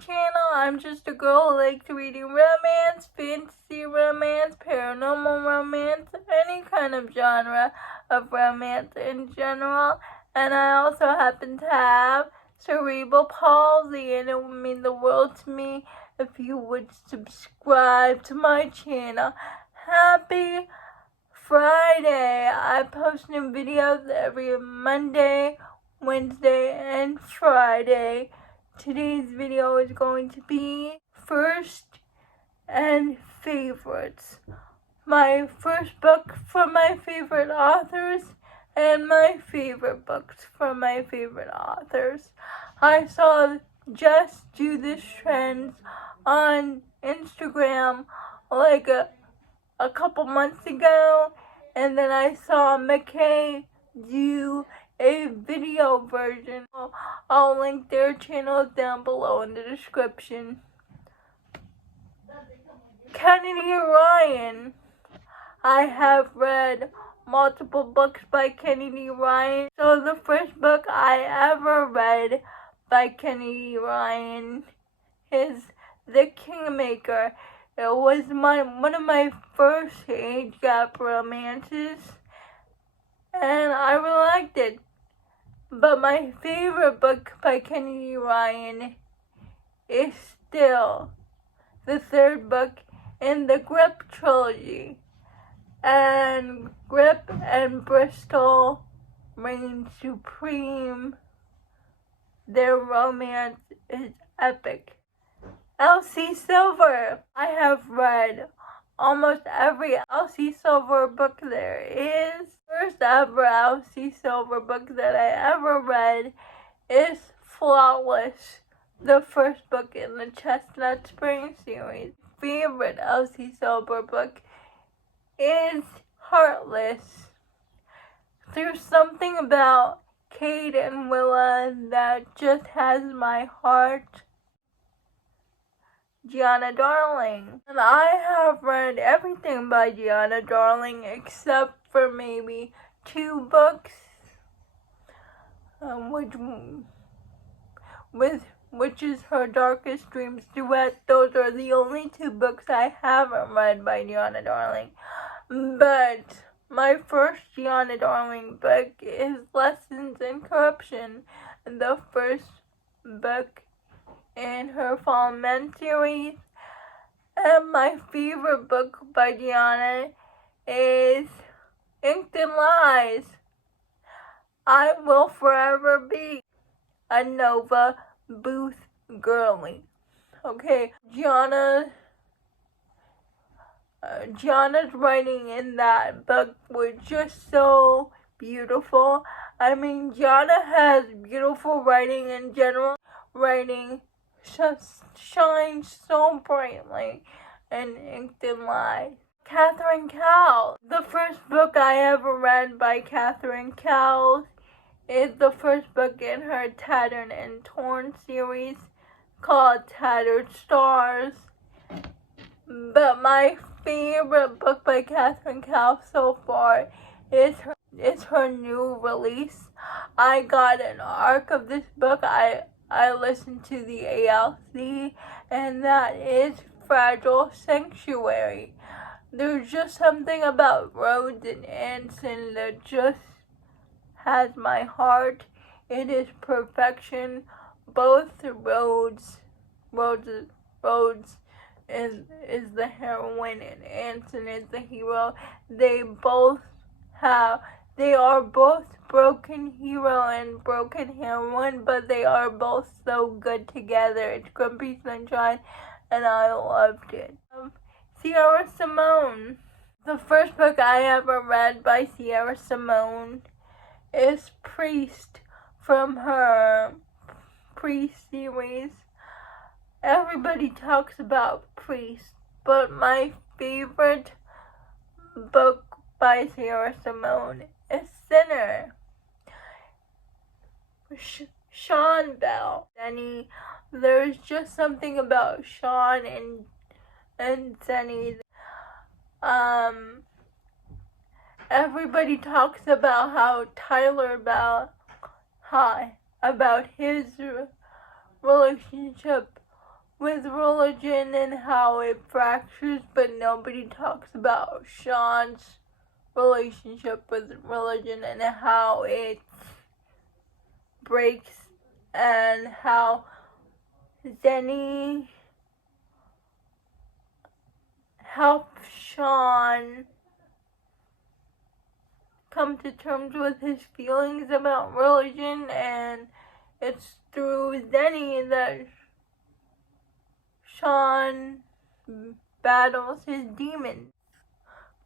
channel. I'm just a girl who likes reading romance, fantasy romance, paranormal romance, any kind of genre of romance in general. And I also happen to have cerebral palsy, and it would mean the world to me if you would subscribe to my channel. Happy Friday! I post new videos every Monday, Wednesday, and Friday. Today's video is going to be first and favorites. My first book from my favorite authors and my favorite books from my favorite authors. I saw Just Do This Trends on Instagram like a couple months ago, and then I saw McKay do a video version. I'll link their channel down below in the description. Kennedy Ryan. I have read multiple books by Kennedy Ryan. So the first book I ever read by Kennedy Ryan is The Kingmaker. It was one of my first age gap romances, and I really liked it. But my favorite book by Kennedy Ryan is still the third book in the Grip trilogy. And Grip and Bristol reign supreme. Their romance is epic. Elsie Silver. I have read almost every Elsie Silver book there is. First ever Elsie Silver book that I ever read is Flawless, the first book in the Chestnut Spring series. Favorite Elsie Silver book is Heartless. There's something about Kate and Willa that just has my heart. Giana Darling. And I have read everything by Giana Darling except for maybe 2 books, which is her Darkest Dreams duet. Those are the only 2 books I haven't read by Giana Darling. But my first Giana Darling book is Lessons in Corruption, the first book in her Fall Men series. And my favorite book by Giana is Inked in Lies. I will forever be a Nova Booth girly. Okay, Giana's writing in that book was just so beautiful. I mean, Giana has beautiful writing in general. Writing just shines so brightly in Inked in Lies. Cowles. The first book I ever read by Cowles is the first book in her Tattered and Torn series called Tattered Stars. But my favorite book by Cowles so far is her new release. I got an arc of this book. I listened to the ALC, and that is Fragile Sanctuary. There's just something about Rhodes and Anson that just has my heart. It is perfection. Both Rhodes is the heroine and Anson is the hero. They are both broken hero and broken heroine, but they are both so good together. It's Grumpy Sunshine, and I loved it. Sierra Simone. The first book I ever read by Sierra Simone is Priest from her Priest series. Everybody talks about Priest, but my favorite book by Sierra Simone is Sinner. Sean Bell. There's just something about Sean and Zenny. Everybody talks about how Tyler Bell, about his relationship with religion and how it fractures, but nobody talks about Sean's relationship with religion and how it breaks, and how Zenny helps Sean come to terms with his feelings about religion, and it's through Zenny that Sean battles his demons.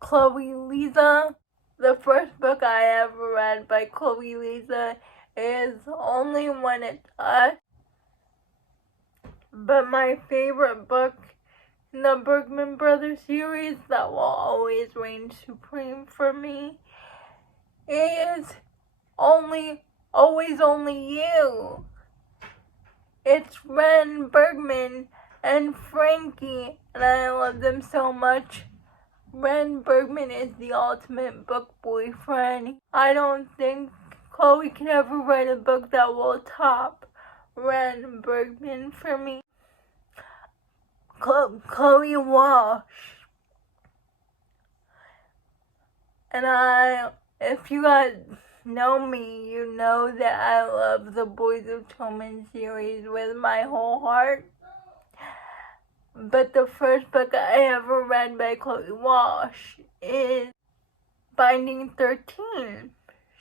Chloe Lisa. The first book I ever read by Chloe Lisa is Only When It's Us. But my favorite book in the Bergman Brothers series that will always reign supreme for me is Always Only You. It's Ren Bergman and Frankie, and I love them so much. Ren Bergman is the ultimate book boyfriend. I don't think Chloe can ever write a book that will top Ren Bergman for me. Chloe Walsh. And if you guys know me, you know that I love the Boys of Tillman series with my whole heart. But the first book I ever read by Chloe Walsh is Binding 13,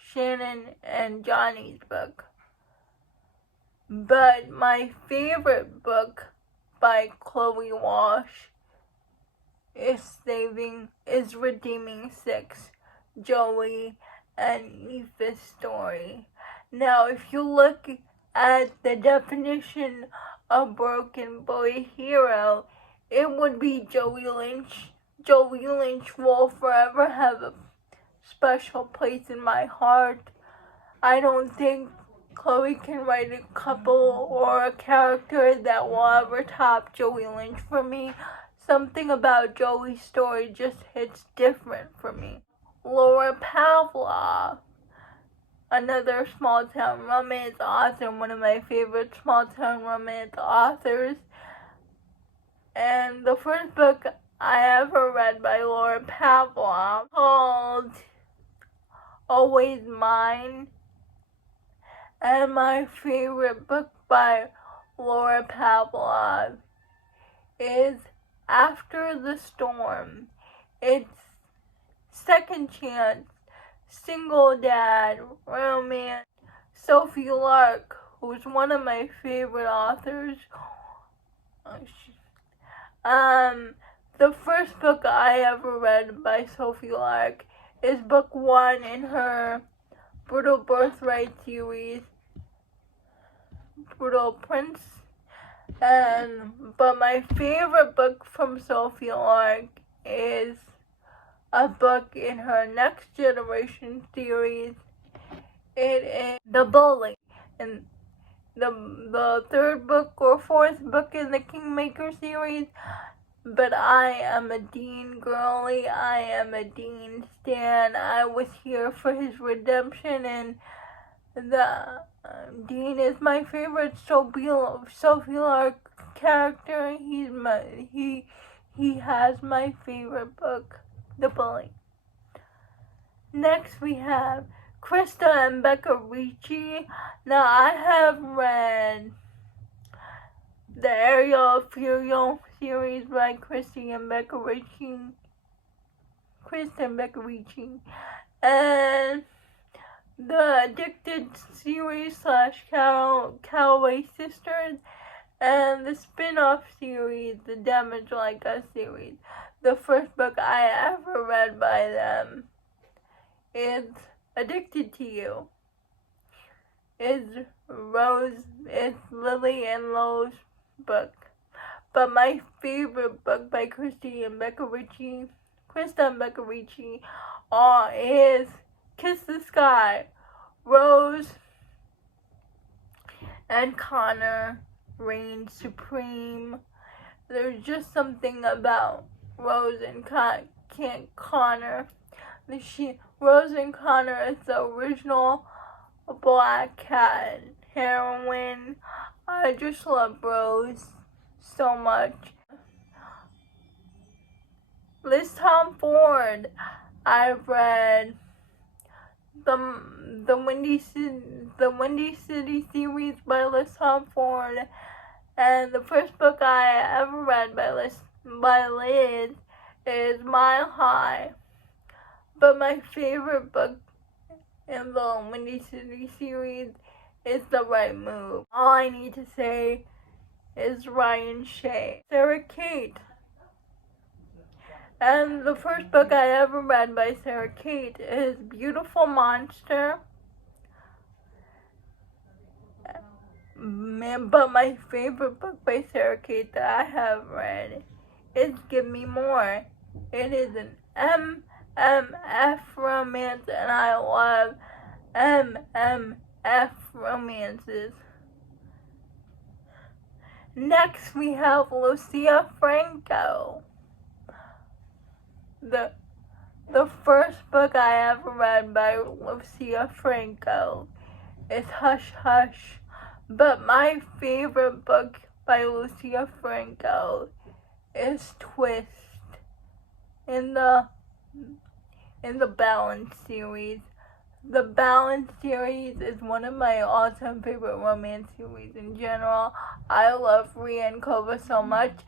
Shannon and Johnny's book. But my favorite book by Chloe Walsh is Redeeming 6, Joey and Aoife's story. Now, if you look at the definition of broken boy hero, it would be Joey Lynch. Joey Lynch will forever have a special place in my heart. I don't think Chloe can write a couple or a character that will ever top Joey Lynch for me. Something about Joey's story just hits different for me. Laura Pavlov, another small town romance author, one of my favorite small town romance authors. And the first book I ever read by Laura Pavlov, called Always Mine. And my favorite book by Laura Pavlov is After the Storm. It's second chance, single dad, romance. Sophie Lark, who's one of my favorite authors. The first book I ever read by Sophie Lark is book 1 in her Brutal Birthright series, Brutal Prince. But my favorite book from Sophie Lark is a book in her Next Generation series. It is The Bully, and the third book or fourth book in the Kingmaker series. But I am a Dean girly. I am a Dean stan. I was here for his redemption, and the Dean is my favorite Sophie Lark character. He has my favorite book, The Bully. Next we have Krista and Becca Ricci. Now I have read the Area of Furio series by Krista and Becca Ricci, and the Addicted series / Cowles Sisters, and the spin-off series, the Damage Like Us series. The first book I ever read by them is Addicted to You. It's Lily and Lowe's book. But my favorite book by Krista and Becca Ricci is Kiss the Sky. Rose and Connor reign supreme. There's just something about Rose and Connor. Rose and Connor is the original Black Cat heroine. I just love Rose so much. Tomforde. I've read the Windy City series by Lize Tomforde, and the first book I ever read by Liz is Mile High. But my favorite book in the Windy City series is The Right Move. All I need to say is Ryan Shea. Sarah Kate. And the first book I ever read by Sarah Kate is Beautiful Monster. But my favorite book by Sarah Kate that I have read is Give Me More. It is an MMF romance, and I love MMF romances. Next we have Lucia Franco. The first book I ever read by Lucia Franco is Hush Hush, but my favorite book by Lucia Franco is Twist in the Balance series. The Balance series is one of my all-time favorite romance series in general. I love Rhea and Kova so much,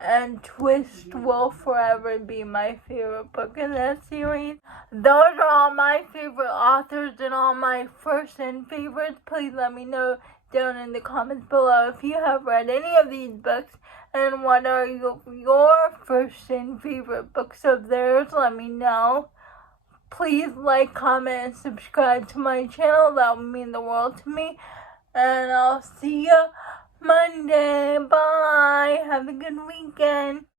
and Twist will forever be my favorite book in that series. Those are all my favorite authors and all my first and favorites. Please let me know down in the comments below if you have read any of these books and what are your first and favorite books of theirs. Let me know. Please like, comment, and subscribe to my channel. That would mean the world to me. And I'll see you Monday. Bye. Have a good weekend.